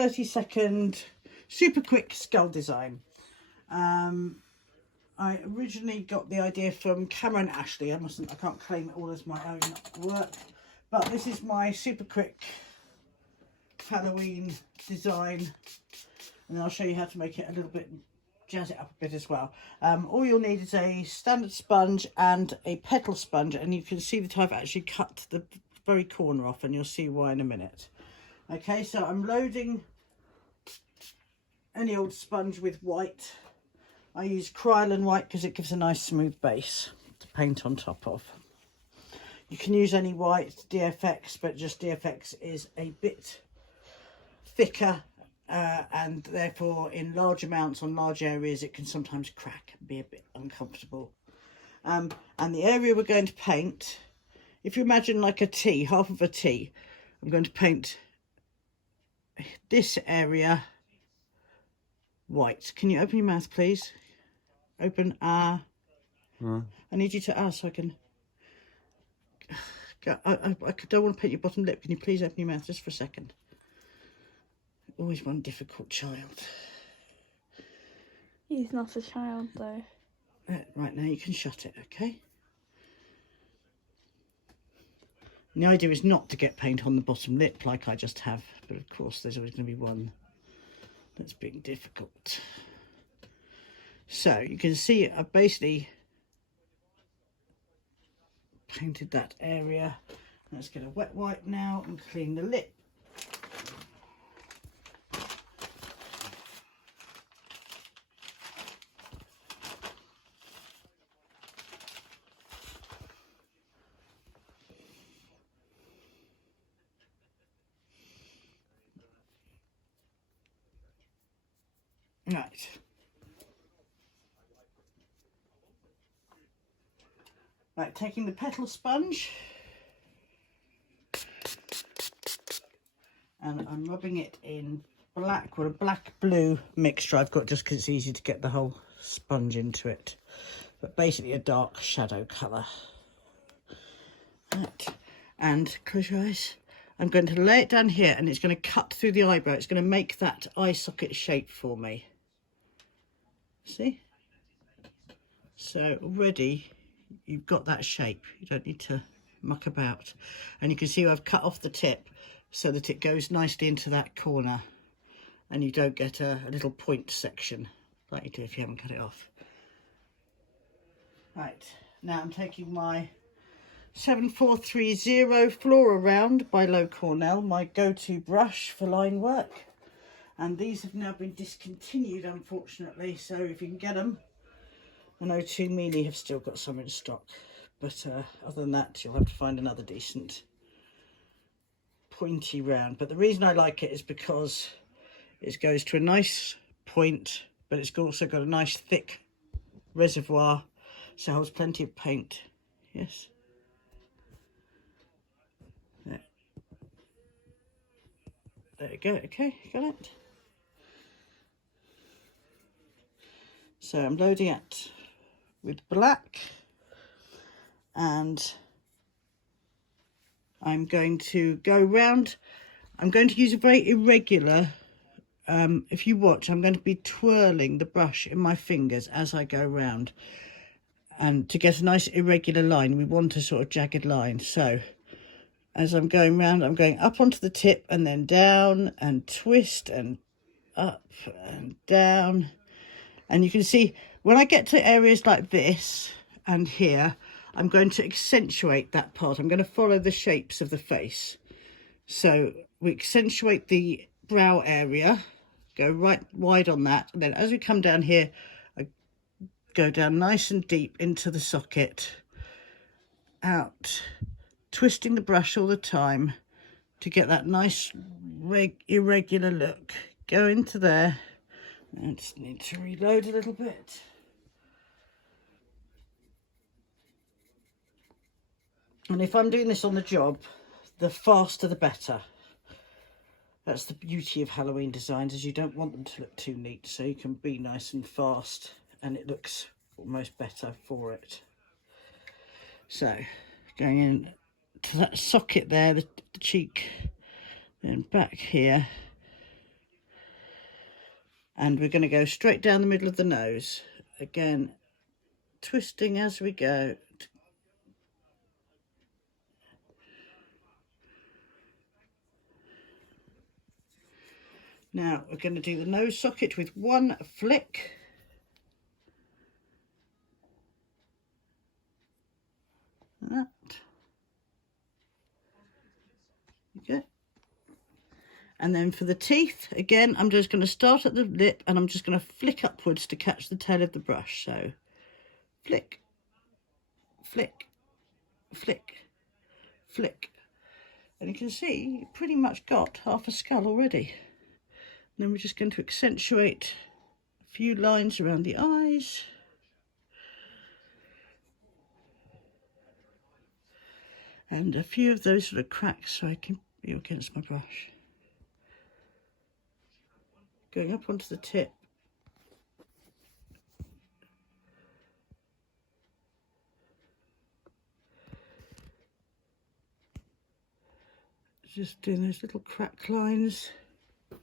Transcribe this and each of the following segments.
30-second super quick skull design. I originally got the idea from Cameron Ashley. I can't claim it all as my own work, but this is my super quick Halloween design, and I'll show you how to make it a little bit, jazz it up a bit as well. All you'll need is a standard sponge and a petal sponge, and you can see that I've actually cut the very corner off, and you'll see why in a minute. Okay, so I'm loading any old sponge with white. I use Kryolan white because it gives a nice smooth base to paint on top of. You can use any white, DFX, but just DFX is a bit thicker and therefore in large amounts on large areas it can sometimes crack and be a bit uncomfortable. And the area we're going to paint, if you imagine like a T, half of a T, I'm going to paint this area white. Can you open your mouth, please? Open. I need you to so I can. I don't want to paint your bottom lip. Can you please open your mouth just for a second? Always one difficult child. He's not a child, though. Right, now you can shut it, okay? And the idea is not to get paint on the bottom lip like I just have, but of course there's always going to be one that's being difficult. So you can see I've basically painted that area. Let's get a wet wipe now and clean the lip. Right, taking the petal sponge and I'm rubbing it in black, or a black-blue mixture I've got just because it's easy to get the whole sponge into it, but basically a dark shadow colour. Right. And close your eyes. I'm going to lay it down here and it's going to cut through the eyebrow. It's going to make that eye socket shape for me. See? So already you've got that shape. You don't need to muck about. And you can see I've cut off the tip so that it goes nicely into that corner and you don't get a little point section like you do if you haven't cut it off. Right, now I'm taking my 7430 Flora round by Loew Cornell, my go-to brush for line work. And these have now been discontinued, unfortunately, so if you can get them. I know 2 Mealy have still got some in stock, but other than that, you'll have to find another decent pointy round. But the reason I like it is because it goes to a nice point, but it's also got a nice thick reservoir, so it holds plenty of paint. Yes. There you go. Okay, got it. So I'm loading it with black and I'm going to go round. I'm going to use a very irregular, if you watch, I'm going to be twirling the brush in my fingers as I go round. And to get a nice irregular line, we want a sort of jagged line. So as I'm going round, I'm going up onto the tip and then down and twist and up and down. And you can see when I get to areas like this and here, I'm going to accentuate that part. I'm going to follow the shapes of the face. So we accentuate the brow area, go right wide on that. And then as we come down here, I go down nice and deep into the socket, out, twisting the brush all the time to get that nice irregular look. Go into there. I just need to reload a little bit. And if I'm doing this on the job, the faster the better. That's the beauty of Halloween designs, is you don't want them to look too neat, so you can be nice and fast and it looks almost better for it. So going in to that socket there, the cheek, then back here, And we're going to go straight down the middle of the nose. Again, twisting as we go. Now we're going to do the nose socket with one flick. That. Okay. And then for the teeth, again, I'm just going to start at the lip and I'm just going to flick upwards to catch the tail of the brush. So flick, flick, flick, flick. And you can see you pretty much got half a skull already. And then we're just going to accentuate a few lines around the eyes. And a few of those sort of cracks so I can be against my brush. Going up onto the tip. Just doing those little crack lines. Let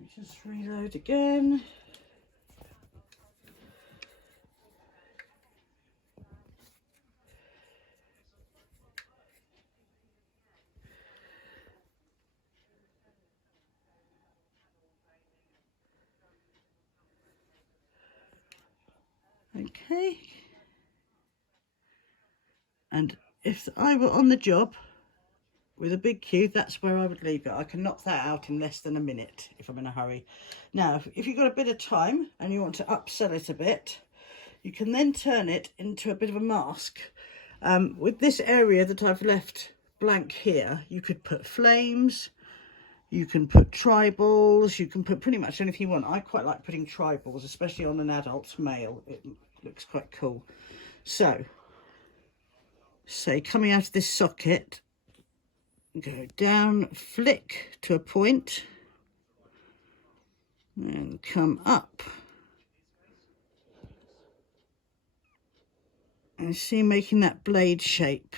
me just reload again. Okay. And if I were on the job with a big cue, that's where I would leave it. I can knock that out in less than a minute if I'm in a hurry. Now, if you've got a bit of time and you want to upsell it a bit, you can then turn it into a bit of a mask. With this area that I've left blank here, you could put flames, you can put tribals, you can put pretty much anything you want. I quite like putting tribals, especially on an adult male. It looks quite cool. So, say coming out of this socket, go down, flick to a point, and come up. And see, making that blade shape.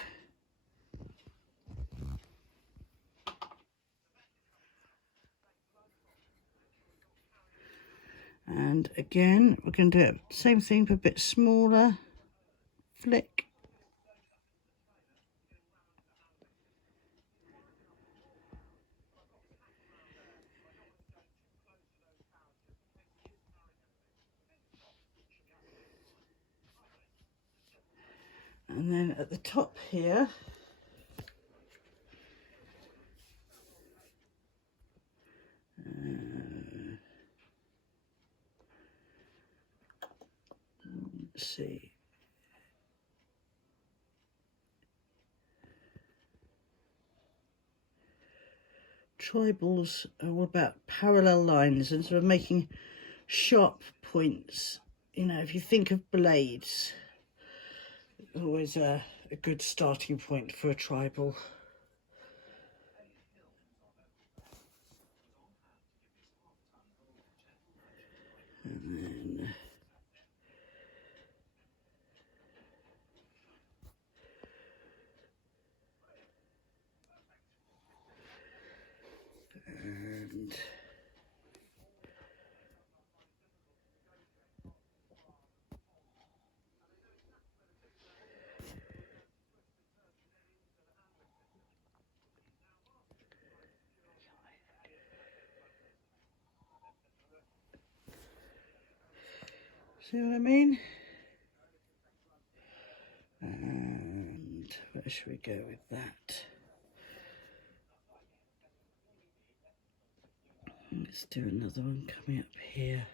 And again, we're going to do the same thing but a bit smaller. Flick. And then at the top here, let's see. Tribals are all about parallel lines and sort of making sharp points. You know, if you think of blades, always a good starting point for a tribal. And then see what I mean? And where should we go with that? Let's do another one coming up here.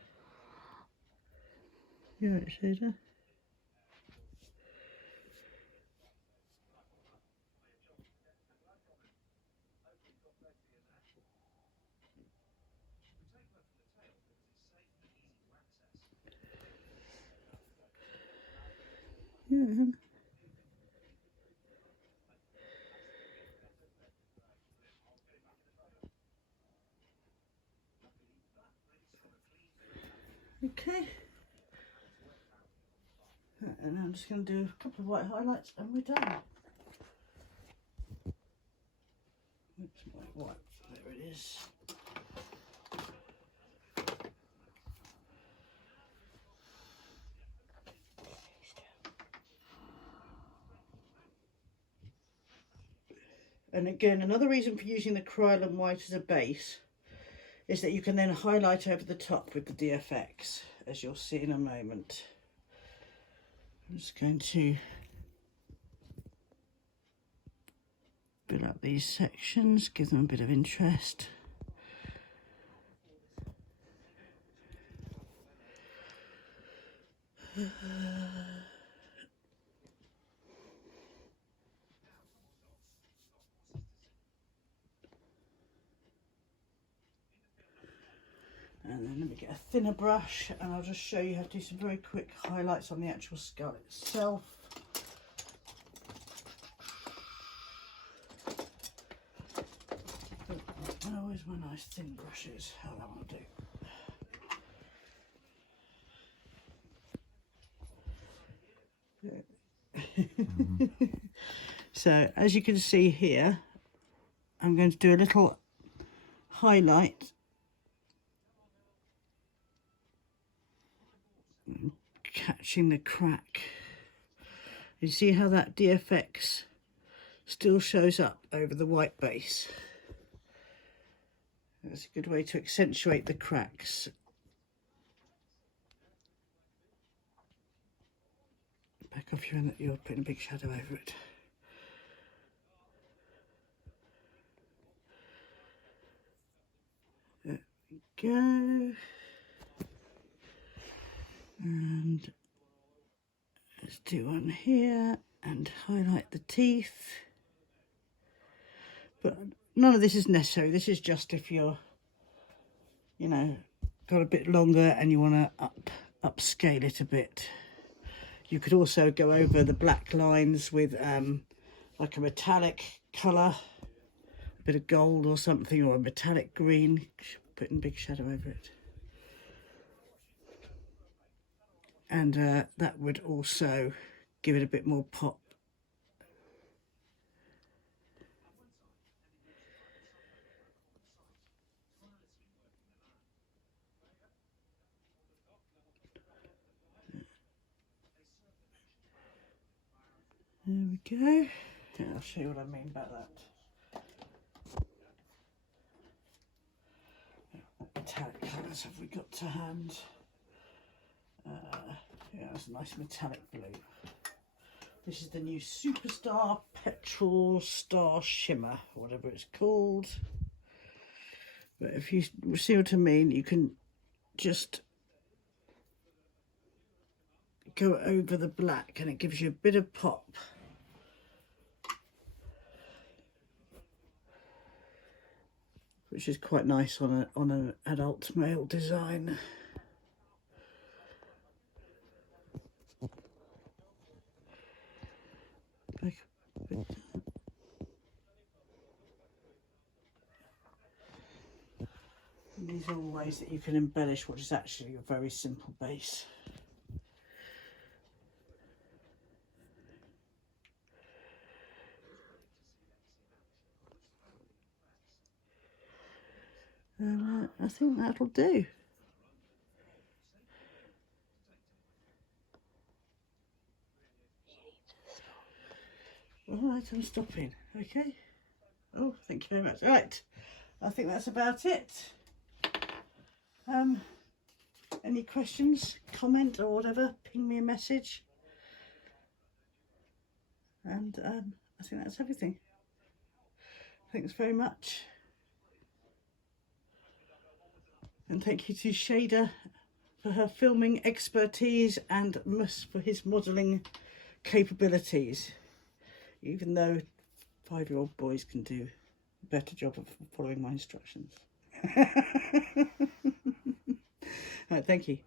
You right, Shader? Yeah. Okay. And I'm just going to do a couple of white highlights and we're done. Oops, white. There it is. And again, another reason for using the Kryolan white as a base is that you can then highlight over the top with the DFX, as you'll see in a moment. I'm just going to fill up these sections, give them a bit of interest. And then let me get a thinner brush and I'll just show you how to do some very quick highlights on the actual skull itself. Oh, where's my nice thin brushes? How that one do. So as you can see here, I'm going to do a little highlight catching the crack. You see how that DFX still shows up over the white base. That's a good way to accentuate the cracks. Back off you're putting a big shadow over it. There we go. And let's do one here and highlight the teeth. But none of this is necessary. This is just if you're, you know, got a bit longer and you want to upscale it a bit. You could also go over the black lines with like a metallic colour, a bit of gold or something, or a metallic green, putting big shadow over it. And that would also give it a bit more pop. There we go. Yeah, I'll show you what I mean by that. What metallic colours have we got to hand? Yeah, it's a nice metallic blue. This is the new Superstar Petrol Star Shimmer, whatever it's called. But if you see what I mean, you can just go over the black and it gives you a bit of pop. Which is quite nice on an adult male design. These are all ways that you can embellish what is actually a very simple base. And I think that'll do. All right, I'm stopping. Okay. Oh, thank you very much. All right, I think that's about it. Any questions, comment or whatever, ping me a message. And I think that's everything. Thanks very much. And thank you to Shader for her filming expertise and Mus for his modelling capabilities. Even though 5-year-old boys can do a better job of following my instructions. Right, thank you.